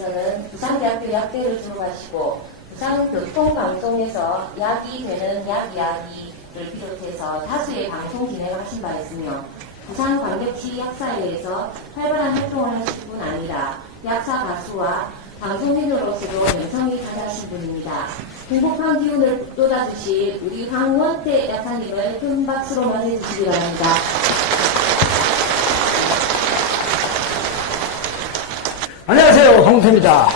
약사님께서는 부산대학교 약대를 졸업하시고 부산교통방송에서 약이 되는 약 이야기를 비롯해서 다수의 방송 진행을 하신 바 있으며 부산광역시 약사회에서 활발한 활동을 하실 뿐 아니라 약사 가수와 방송인으로서도 명성이 가하신 분입니다. 행복한 기운을 돋아주실 우리 황원태 약사님을 큰 박수로 맞이해주시기 바랍니다. 안녕하세요, 홍수입니다.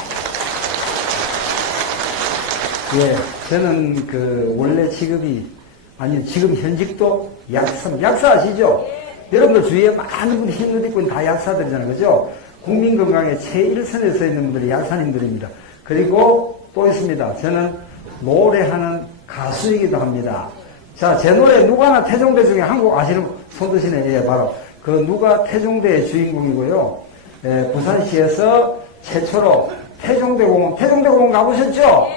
예, 저는 그 원래 직업이 아니 지금 현직도 약사, 약사 아시죠? 여러분들 주위에 많은 분이 힘을 입고 다 약사들이잖아요, 그죠? 국민 건강의 최일선에 서 있는 분들이 약사님들입니다. 그리고 또 있습니다. 저는 노래하는 가수이기도 합니다. 자, 제 노래 누가 나 태종대 중에 한국 아시는 손 드시네, 예, 바로 그 누가 태종대의 주인공이고요. 예, 부산시에서 최초로 태종대 공원, 태종대 공원 가보셨죠?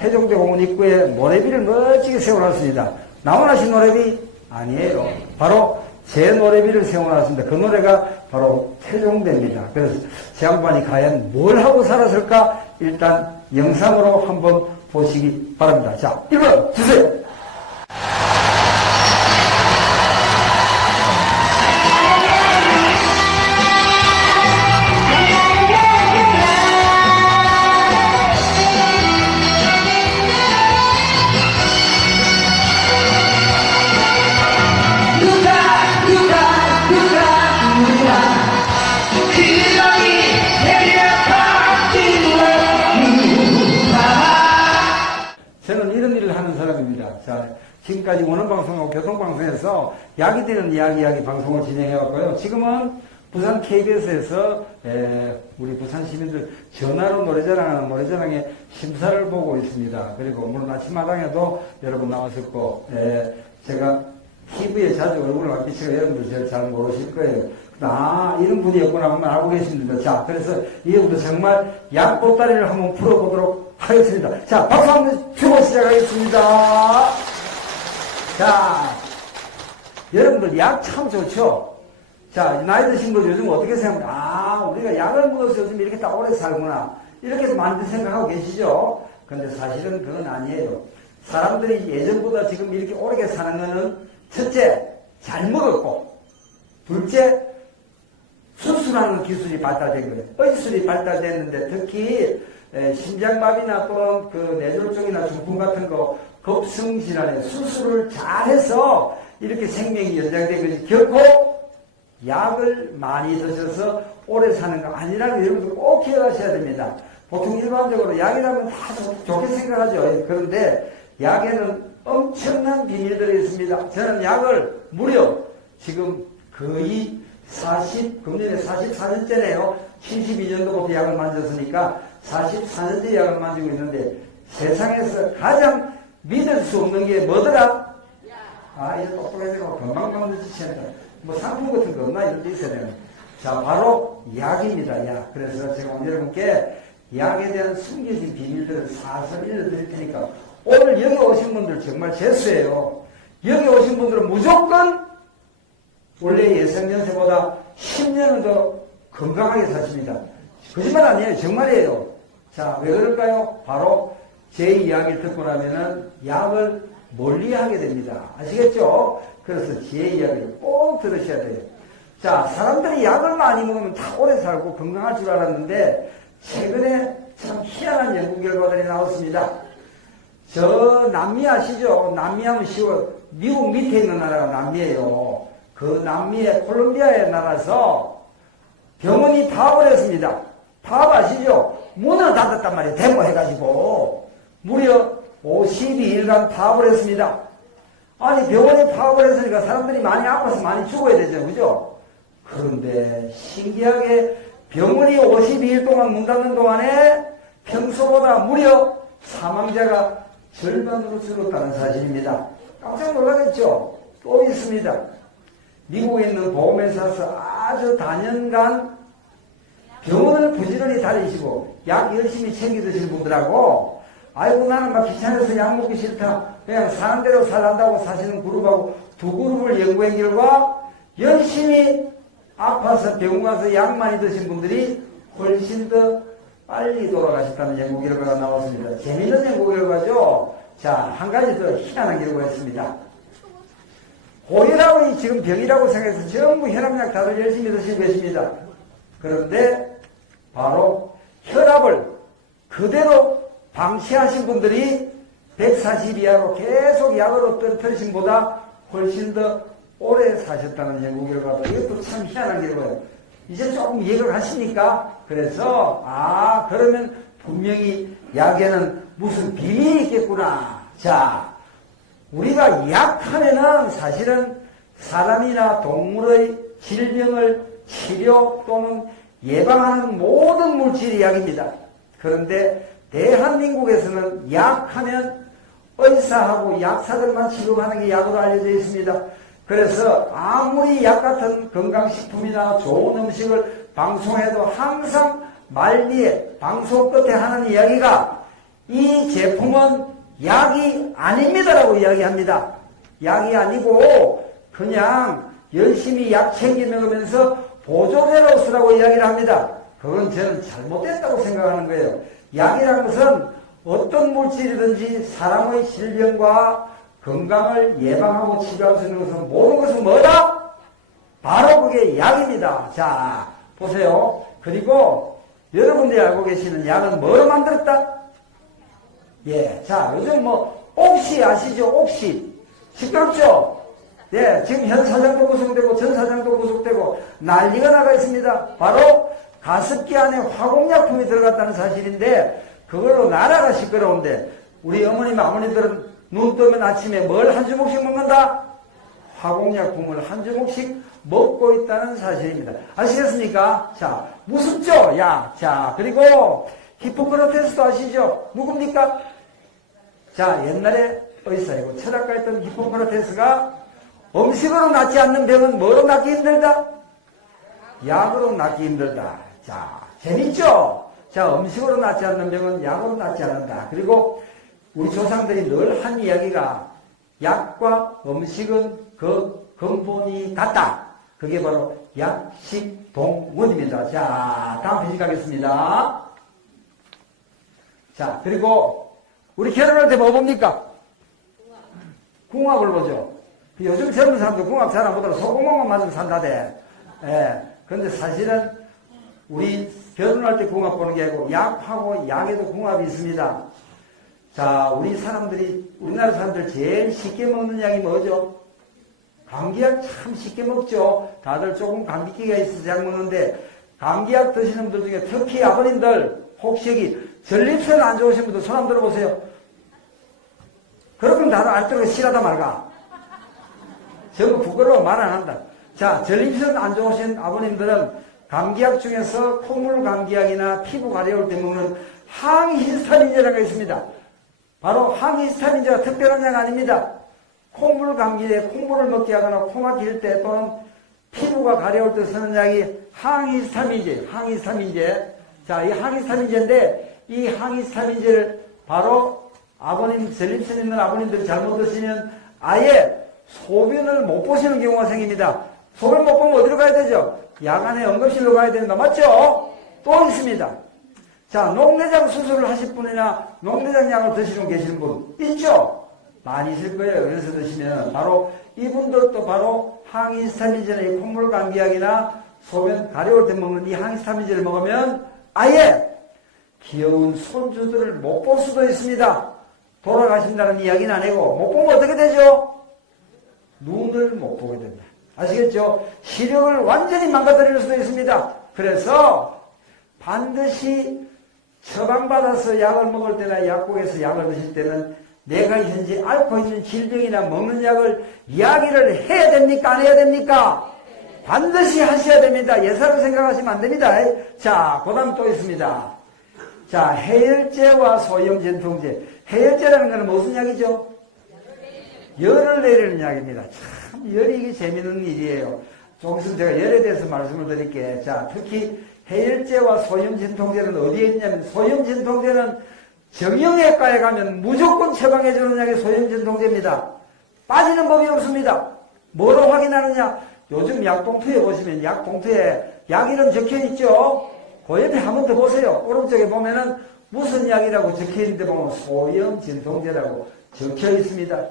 태종대 공원 입구에 노래비를 멋지게 세워놨습니다. 나원하신 노래비? 아니에요. 바로 제 노래비를 세워놨습니다. 그 노래가 바로 태종대입니다. 그래서 제 양반이 과연 뭘 하고 살았을까? 일단 영상으로 한번 보시기 바랍니다. 자, 1번 주세요. 지금까지 원어방송하고 교통방송에서 약이 되는 이야기 이야기 방송을 진행해왔고요. 지금은 부산 KBS에서 우리 부산 시민들 전화로 노래자랑하는 노래자랑의 심사를 보고 있습니다. 그리고 물론 아침마당에도 여러분 나왔었고 에, 제가 TV에 자주 얼굴을 안 비치고 여러분들 제일 잘 모르실 거예요. 아, 이런 분이었구나 한번 알고 계십니다. 자, 그래서 이후부터 정말 약 보따리를 한번 풀어보도록 하겠습니다. 자, 박수 한번 주고 시작하겠습니다. 자, 여러분들 약 참 좋죠? 자, 나이 드신 분들 요즘 어떻게 생각합니까? 아, 우리가 약을 먹어서 요즘 이렇게 딱 오래 살구나. 이렇게 많이들 생각하고 계시죠? 근데 사실은 그건 아니에요. 사람들이 예전보다 지금 이렇게 오래 사는 거는 첫째, 잘 먹었고, 둘째, 수술하는 기술이 발달된 거예요. 의술이 발달됐는데 특히 에, 심장마비나 또는 그 뇌졸중이나 중풍 같은 거 급성질환에 수술을 잘해서 이렇게 생명이 연장된 것이 결코 약을 많이 드셔서 오래 사는 거 아니라는 거 여러분들 꼭 기억하셔야 됩니다. 보통 일반적으로 약이라면 다 좋- 좋게 생각하죠. 그런데 약에는 엄청난 비밀들이 있습니다. 저는 약을 무려 지금 거의 40, 금년에 44년째네요. 72년도부터 약을 만졌으니까 44년째 약을 만지고 있는데 세상에서 가장 믿을 수 없는 게 뭐더라? 아, 이제 똑똑해지고 금방 금방 지치는다. 뭐 상품 같은 거 없나? 데 있어야 되는. 자, 바로 약입니다, 약. 그래서 제가 오늘 여러분께 약에 대한 숨겨진 비밀들을 사서 일러드릴 테니까 오늘 여기 오신 분들 정말 재수예요. 여기 오신 분들은 무조건 원래 예상 연세보다 10년은 더 건강하게 사십니다. 거짓말 아니에요. 정말이에요. 자, 왜 그럴까요? 바로 제 이야기를 듣고 나면은 약을 멀리 하게 됩니다. 아시겠죠? 그래서 제 이야기를 꼭 들으셔야 돼요. 자, 사람들이 약을 많이 먹으면 다 오래 살고 건강할 줄 알았는데, 최근에 참 희한한 연구 결과들이 나왔습니다. 저 남미 아시죠? 남미 하면 쉬워. 미국 밑에 있는 나라가 남미예요. 그 남미의 콜롬비아에 나가서 병원이 파업을 했습니다. 파업 아시죠? 문을 닫았단 말이에요. 데모해가지고. 무려 52일간 파업을 했습니다. 아니 병원에 파업을 했으니까 사람들이 많이 아파서 많이 죽어야 되죠. 그죠? 그런데 신기하게 병원이 52일 동안 문 닫는 동안에 평소보다 무려 사망자가 절반으로 줄었다는 사실입니다. 깜짝 놀라겠죠? 또 있습니다. 미국에 있는 보험회사에서 아주 단연간 병원을 부지런히 다니시고 약 열심히 챙겨 드시는 분들하고 아이고 나는 막 귀찮아서 약 먹기 싫다 그냥 사는 대로 살란다고 사시는 그룹하고 두 그룹을 연구한 결과 열심히 아파서 병원 가서 약 많이 드신 분들이 훨씬 더 빨리 돌아가셨다는 연구 결과가 나왔습니다. 재미있는 연구 결과죠. 자, 한 가지 더 희한한 결과가 있습니다. 고혈압이 지금 병이라고 생각해서 전부 혈압약 다들 열심히 드시고 계십니다. 그런데 바로 혈압을 그대로 방치하신 분들이 140 이하로 계속 약으로 떨어뜨리신 보다 훨씬 더 오래 사셨다는 연구 결과도 이것도 참 희한한 결과예요. 이제 조금 이해가 가십니까? 그래서 아 그러면 분명히 약에는 무슨 비밀이 있겠구나. 자 우리가 약하면은 사실은 사람이나 동물의 질병을 치료 또는 예방하는 모든 물질이 약입니다. 그런데 대한민국에서는 약하면 의사하고 약사들만 취급하는 게 약으로 알려져 있습니다. 그래서 아무리 약 같은 건강식품이나 좋은 음식을 방송해도 항상 말미에 방송 끝에 하는 이야기가 이 제품은 약이 아닙니다라고 이야기합니다. 약이 아니고 그냥 열심히 약 챙겨 먹으면서 보조제로 쓰라고 이야기를 합니다. 그건 저는 잘못됐다고 생각하는 거예요. 약이라는 것은 어떤 물질이든지 사람의 질병과 건강을 예방하고 치료할 수 있는 것은 모든 것은 뭐다? 바로 그게 약입니다. 자, 보세요. 그리고 여러분들이 알고 계시는 약은 뭐로 만들었다? 예, 자, 요즘 뭐, 옥시 아시죠? 옥시. 시끄럽죠? 예, 지금 현 사장도 구속되고, 전 사장도 구속되고, 난리가 나가 있습니다. 바로 가습기 안에 화공약품이 들어갔다는 사실인데, 그걸로 나라가 시끄러운데, 우리 어머님, 아버님들은 눈 뜨면 아침에 뭘 한 주먹씩 먹는다? 화공약품을 한 주먹씩 먹고 있다는 사실입니다. 아시겠습니까? 자, 무섭죠? 야, 자, 그리고 히포크라테스도 아시죠? 누굽니까? 자, 옛날에 의사이고 철학가였던 히포크라테스가 음식으로 낫지 않는 병은 뭐로 낫기 힘들다? 약으로 낫기 힘들다. 자, 재밌죠? 자, 음식으로 낫지 않는 병은 약으로 낫지 않는다. 그리고 우리 조상들이 늘 한 이야기가 약과 음식은 그 근본이 같다. 그게 바로 약식동문입니다. 자, 다음 페이지 가겠습니다. 자, 그리고 우리 결혼할 때 뭐 봅니까? 궁합을 보죠. 요즘 젊은 사람들 궁합 잘 안 보더라도 소금만 맞으면 산다대. 예. 근데 사실은 우리 결혼할 때 궁합 보는 게 아니고 약하고 약에도 궁합이 있습니다. 자, 우리 사람들이, 우리나라 사람들 제일 쉽게 먹는 약이 뭐죠? 감기약 참 쉽게 먹죠. 다들 조금 감기기가 있어서 약 먹는데, 감기약 드시는 분들 중에 특히 아버님들, 혹시 여기 전립선 안 좋으신 분들 손 한번 들어보세요. 그러면 다들 알뜰하게 싫어하다 말가. 전부 부끄러워 말 안 한다. 자, 전립선 안 좋으신 아버님들은 감기약 중에서 콧물 감기약이나 피부 가려울 때 먹는 항히스타민제라는 게 있습니다. 바로 항히스타민제가 특별한 약 아닙니다. 콧물 감기에 콧물을 먹게 하거나 코 막힐 때 또는 피부가 가려울 때 쓰는 약이 항히스타민제, 항히스타민제. 자, 이 항히스타민제인데 이 항히스타민제를 바로 아버님, 전립선 있는 아버님들이 잘못 드시면 아예 소변을 못 보시는 경우가 생깁니다. 소변 못 보면 어디로 가야 되죠? 야간에 응급실로 가야 된다. 맞죠? 또 있습니다. 자, 녹내장 수술을 하실 분이나 녹내장 약을 드시는 분 계시는 분 있죠? 많이 있을 거예요. 그래서 드시면 바로 이분들도 바로 항히스타민제나 이 콧물 감기약이나 소변 가려울 때 먹는 이 항히스타민제를 먹으면 아예 귀여운 손주들을 못 볼 수도 있습니다. 돌아가신다는 이야기는 아니고 못 보면 어떻게 되죠? 눈을 못 보게 된다. 아시겠죠? 시력을 완전히 망가뜨릴 수도 있습니다. 그래서 반드시 처방받아서 약을 먹을 때나 약국에서 약을 드실 때는 내가 현재 앓고 있는 질병이나 먹는 약을 이야기를 해야 됩니까? 안 해야 됩니까? 반드시 하셔야 됩니다. 예사로 생각하시면 안 됩니다. 자, 그 다음 또 있습니다. 자, 해열제와 소염 진통제. 해열제라는 것은 무슨 약이죠? 열을 내리는 약입니다. 참 열이 이게 재밌는 일이에요. 조금 제가 열에 대해서 말씀을 드릴게요. 자, 특히 해열제와 소염진통제는 어디에 있냐면 소염진통제는 정형외과에 가면 무조건 처방해주는 약이 소염진통제입니다. 빠지는 법이 없습니다. 뭐로 확인하느냐? 요즘 약 봉투에 보시면 약 봉투에 약 이름 적혀 있죠? 그 옆에 한 번 더 보세요. 오른쪽에 보면은 무슨 약이라고 적혀 있는데 보면 소염 진통제라고 적혀 있습니다.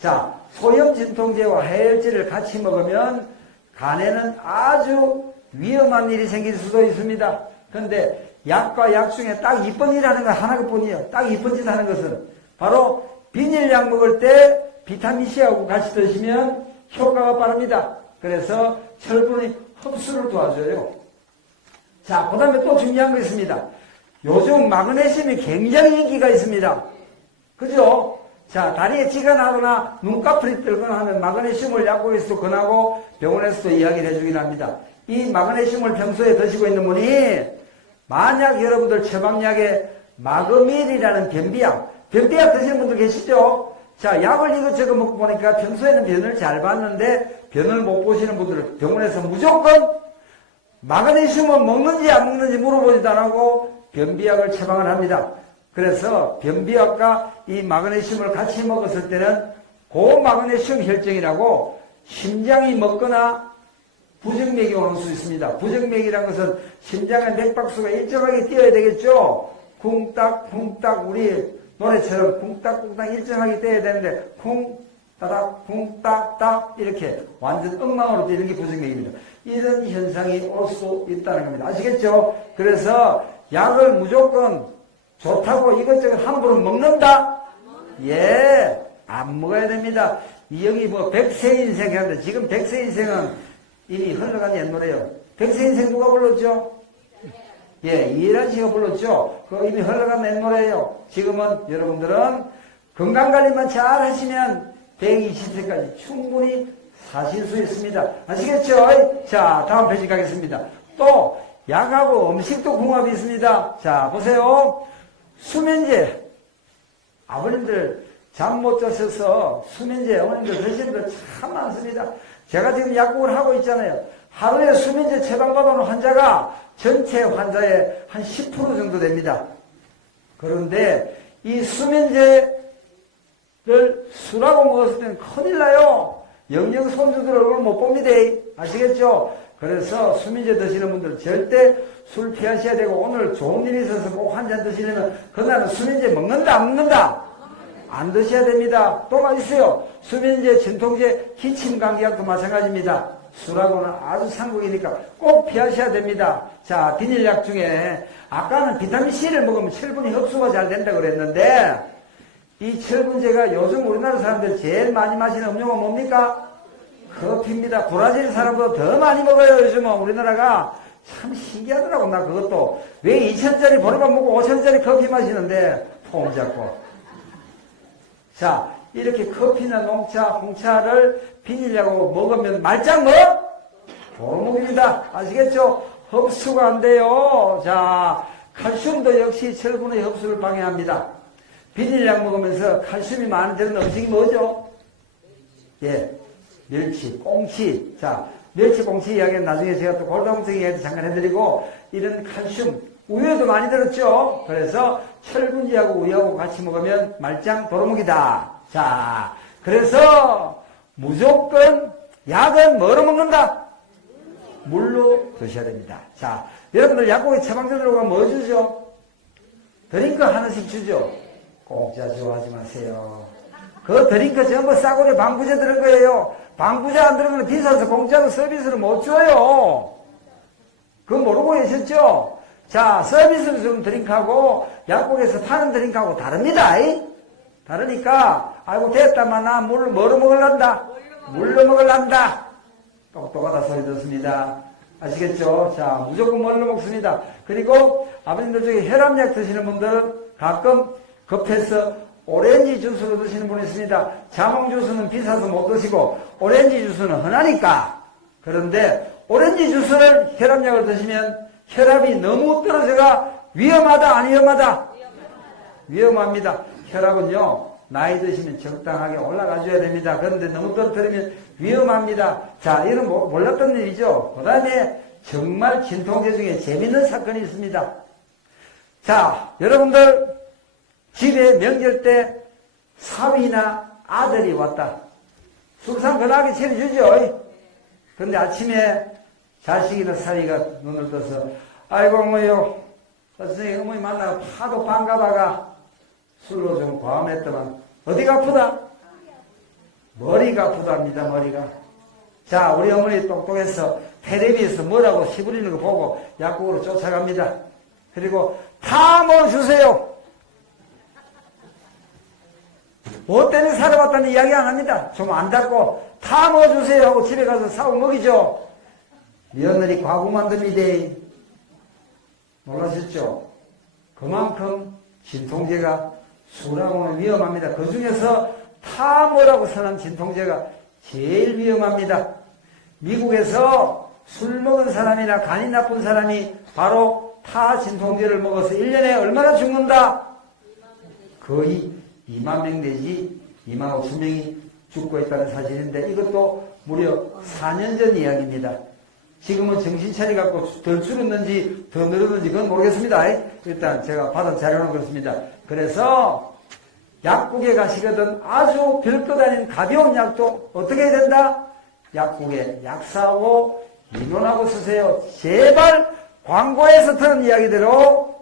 자, 소염 진통제와 해열제를 같이 먹으면 간에는 아주 위험한 일이 생길 수도 있습니다. 그런데 약과 약 중에 딱 이번이라는 건 하나 뿐이에요. 딱 이번 짓 하는 것은 바로 비닐약 먹을 때 비타민C하고 같이 드시면 효과가 빠릅니다. 그래서 철분의 흡수를 도와줘요. 자, 그 다음에 또 중요한 거 있습니다. 요즘 마그네슘이 굉장히 인기가 있습니다. 그죠? 자, 다리에 찌가 나거나 눈꺼풀이 들거나 하면 마그네슘을 약국에서도 권하고 병원에서도 이야기를 해주긴 합니다. 이 마그네슘을 평소에 드시고 있는 분이 만약 여러분들 처방약에 마그밀이라는 변비약, 변비약 드시는 분들 계시죠? 자, 약을 이것저것 먹고 보니까 평소에는 변을 잘 봤는데 변을 못 보시는 분들은 병원에서 무조건 마그네슘은 먹는지 안 먹는지 물어보지도 안 하고 변비약을 처방을 합니다. 그래서 변비약과 이 마그네슘을 같이 먹었을 때는 고마그네슘 혈증이라고 심장이 먹거나 부정맥이 오는 수 있습니다. 부정맥이라는 것은 심장의 맥박수가 일정하게 뛰어야 되겠죠. 쿵딱 쿵딱 우리 노래처럼 쿵딱쿵딱 일정하게 뛰어야 되는데 쿵 따닥 쿵딱 딱 이렇게 완전 엉망으로 뛰는 게 부정맥입니다. 이런 현상이 올 수 있다는 겁니다. 아시겠죠? 그래서 약을 무조건 좋다고 이것저것 함부로 먹는다? 예, 안 먹어야 됩니다. 이 여기 뭐 백세 인생 하는데 지금 백세 인생은 이미 흘러간 옛 노래요. 백세 인생 누가 불렀죠? 예, 이해란 씨가 불렀죠? 그거 이미 흘러간 옛 노래예요. 지금은 여러분들은 건강관리만 잘 하시면 120세까지 충분히 사실 수 있습니다. 아시겠죠? 자, 다음 페이지 가겠습니다. 또, 약하고 음식도 궁합이 있습니다. 자, 보세요. 수면제. 아버님들 잠 못 자셔서 수면제 어머님들 드시는 분참 많습니다. 제가 지금 약국을 하고 있잖아요. 하루에 수면제 처방받아놓은 환자가 전체 환자의 한 10% 정도 됩니다. 그런데 이 수면제를 술하고 먹었을 때는 큰일 나요. 영영 손주들 얼굴 못 봅니다. 아시겠죠? 그래서 수면제 드시는 분들 절대 술 피하셔야 되고 오늘 좋은 일이 있어서 꼭 한 잔 드시려면 그날은 수면제 먹는다 안 먹는다? 안 드셔야 됩니다. 또가 있어요. 수면제, 진통제, 기침 감기약도 마찬가지입니다. 술하고는 아주 상극이니까 꼭 피하셔야 됩니다. 자, 비닐약 중에 아까는 비타민C를 먹으면 철분이 흡수가 잘 된다고 그랬는데 이 철분제가 요즘 우리나라 사람들 제일 많이 마시는 음료가 뭡니까? 커피입니다. 브라질 사람보다 더 많이 먹어요, 요즘은 우리나라가. 참 신기하더라고, 나 그것도. 왜 2천짜리 보리밥 먹고 5천짜리 커피 마시는데, 폼 잡고. 자, 이렇게 커피나 농차, 홍차를 비닐하고 먹으면 말짱 뭐? 도루묵입니다. 아시겠죠? 흡수가 안 돼요. 자, 칼슘도 역시 철분의 흡수를 방해합니다. 비닐약 먹으면서 칼슘이 많이 들은 음식이 뭐죠? 예, 멸치, 꽁치. 자, 멸치, 꽁치 이야기는 나중에 제가 또 골다공증 이야기 잠깐 해드리고, 이런 칼슘, 우유도 많이 들었죠? 그래서 철분지하고 우유하고 같이 먹으면 말짱 도루묵이다. 자, 그래서 무조건 약은 뭐로 먹는다? 물로 드셔야 됩니다. 자, 여러분들 약국에 처방전 들어가면 뭐 주죠? 드링크 하나씩 주죠? 공짜 좋아하지 마세요. 그 드링크 전부 싸구려 방부제 들은 거예요. 방부제 안 들으면 비싸서 공짜로 서비스를 못 줘요. 그거 모르고 계셨죠? 자, 서비스로 주는 드링크하고 약국에서 파는 드링크하고 다릅니다. 이? 다르니까, 아이고, 됐다만, 나 물, 뭐로 먹을란다? 물로 먹을란다. 똑똑하다 소리 듣습니다. 아시겠죠? 자, 무조건 뭘로 먹습니다. 그리고 아버님들 중에 혈압약 드시는 분들은 가끔 급해서 오렌지 주스로 드시는 분이 있습니다. 자몽 주스는 비싸서 못 드시고 오렌지 주스는 흔하니까. 그런데 오렌지 주스를 혈압약을 드시면 혈압이 너무 떨어져가 위험하다 안 위험하다? 위험합니다. 혈압은요 나이 드시면 적당하게 올라가줘야 됩니다. 그런데 너무 떨어뜨리면 위험합니다. 자, 이런 모- 몰랐던 일이죠. 그 다음에 정말 진통제 중에 재밌는 사건이 있습니다. 자, 여러분들 집에 명절 때 사위나 아들이 왔다. 술상 근하게 차려주죠. 근데 아침에 자식이나 사위가 눈을 떠서 아이고 어머요 선생님 어머니 만나고 하도 반가다가 술로 좀 과음했더만 어디가 아프다? 머리가 아프답니다 머리가 자 우리 어머니 똑똑해서 텔레비에서 뭐라고 시부리는 거 보고 약국으로 쫓아갑니다 그리고 다뭐 주세요 뭐 때문에 살아왔다는 이야기 안 합니다. 좀안 닫고 다 먹어주세요 하고 집에 가서 사고 먹이죠. 며느리 과부 만듭니다. 놀라셨죠? 그만큼 진통제가 술하고는 위험합니다. 그 중에서 타 뭐라고 선한 진통제가 제일 위험합니다. 미국에서 술 먹은 사람이나 간이 나쁜 사람이 바로 타 진통제를 먹어서 1년에 얼마나 죽는다? 거의 2만 명 내지 2만 5천 명이 죽고 있다는 사실인데 이것도 무려 4년 전 이야기입니다. 지금은 정신 차려갖고 덜 줄었는지 더 늘었는지 그건 모르겠습니다. 일단 제가 받은 자료는 그렇습니다. 그래서 약국에 가시거든 아주 별것 아닌 가벼운 약도 어떻게 해야 된다? 약국에 약 사고 인원하고 쓰세요. 제발 광고에서 들은 이야기대로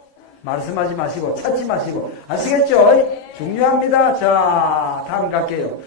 말씀하지 마시고 찾지 마시고 아시겠죠? 중요합니다. 자 다음 갈게요.